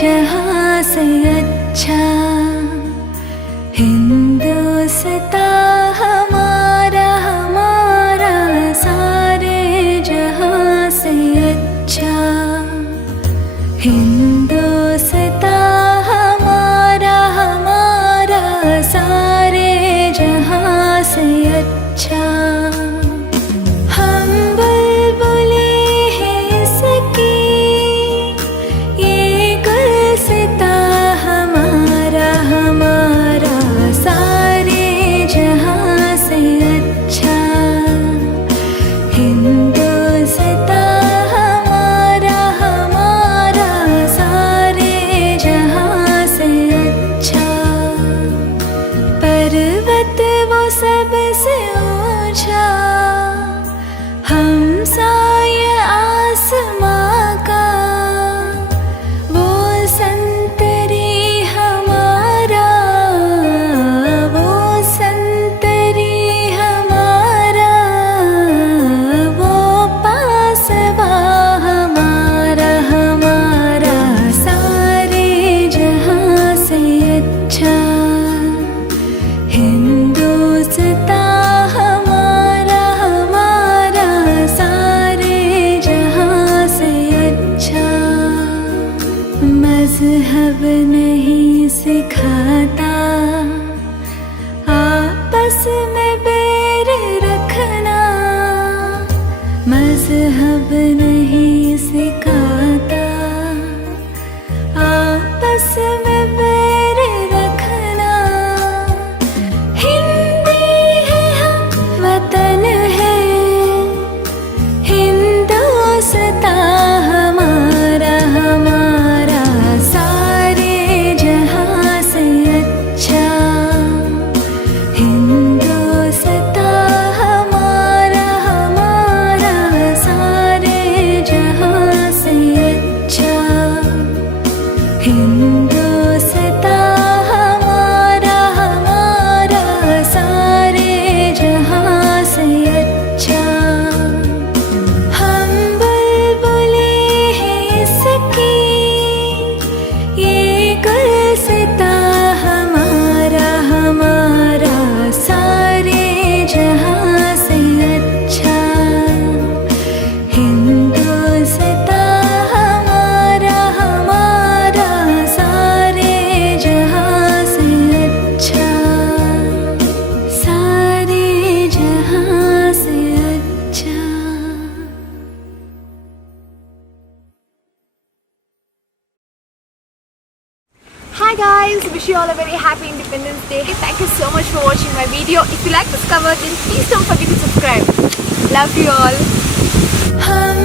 जहां से अच्छा हिंदुस्तान हमारा हमारा सारे जहां से अच्छा हिंदुस्तान हमारा हमारा सारे जहां से अच्छा हम बुलबुले हैं इसकी ये गुलसिता हमारा हमारा सारे जहां से अच्छा हिंदुस्तान हमारा हमारा सारे जहां से अच्छा पर्वत वो सबसे ऊंचा हमसाय आसमां का वो संतरी हमारा वो संतरी हमारा वो पासबा हमारा हमारा सारे जहां से अच्छा हिंदुस्तान हमारा हमारा सारे जहां से अच्छा मजहब नहीं सिखाता आपस में बैर रखना मजहब नहीं सिखाता आपस में बैर रखना हिंदी है हम वतन है हिंदुस्तान हमारा हमारा सारे जहां से अच्छा हिंदुस्तान हमारा हमारा सारे जहां से अच्छा हिंदुस्तान हमारा हमारा सारे जहां से अच्छा हम बुलबुले हैं इसकी ये गुलसिता हमारा हमारा सारे जहां से अच्छा हिंदुस्तान हमारा हमारा सारे जहां से अच्छा सारे जहां से अच्छा Hi guys, wish you all a very happy Independence Day. Thank you so much for watching my video. If you like this cover, then please don't forget to subscribe. Love you all. हम